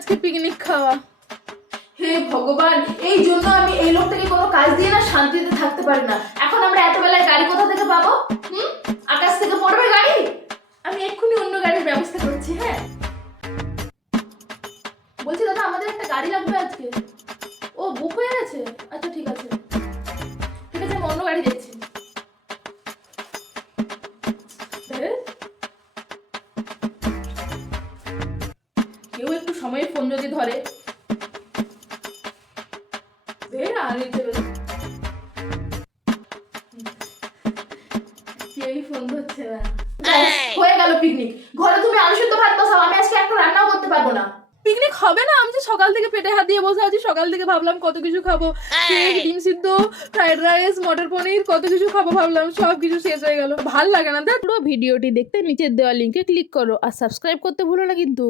আজকে পিকনিক খাওয়া। হে ভগবান, এই জন্য আমি এই লোকটাকে কোনো কাজ দিয়ে না শান্তিতে থাকতে পারি না। এখন আমরা এত বেলায় গাড়ি কোথা থেকে পাবো? আকাশ থেকে পড়বে গাড়ি? আমি এক্ষুনি অন্য গাড়ির ব্যবস্থা করছি। হ্যাঁ, বলছি দাদা, আমাদের একটা গাড়ি লাগবে আজকে। ও, বুক হয়ে গেছে? আচ্ছা ঠিক আছে, ঠিক আছে, আমি অন্য গাড়ি দেখছি। কেউ একটু সময়ে ফোন যদি ধরে। কেউই ফোন ধরছে না। হয়ে গেল পিকনিক। ঘরে তুমি আলু সিদ্ধ ভাত বসাও, আমি আজকে একটা রান্নাও করতে পারবো না। পিকনিক হবে না? আমি যে সকাল থেকে পেটে হাত দিয়ে বসে আছি, সকাল থেকে ভাবলাম কত কিছু খাবো, কেক, ডিম সিদ্ধ, ফ্রাইড রাইস, মটর পনির, কত কিছু খাবো ভাবলাম, সব কিছু শেষ হয়ে গেল। ভাল লাগে না। পুরো ভিডিওটি দেখতে নিচের দেওয়া লিঙ্কে ক্লিক করো আর সাবস্ক্রাইব করতে ভুলো না কিন্তু।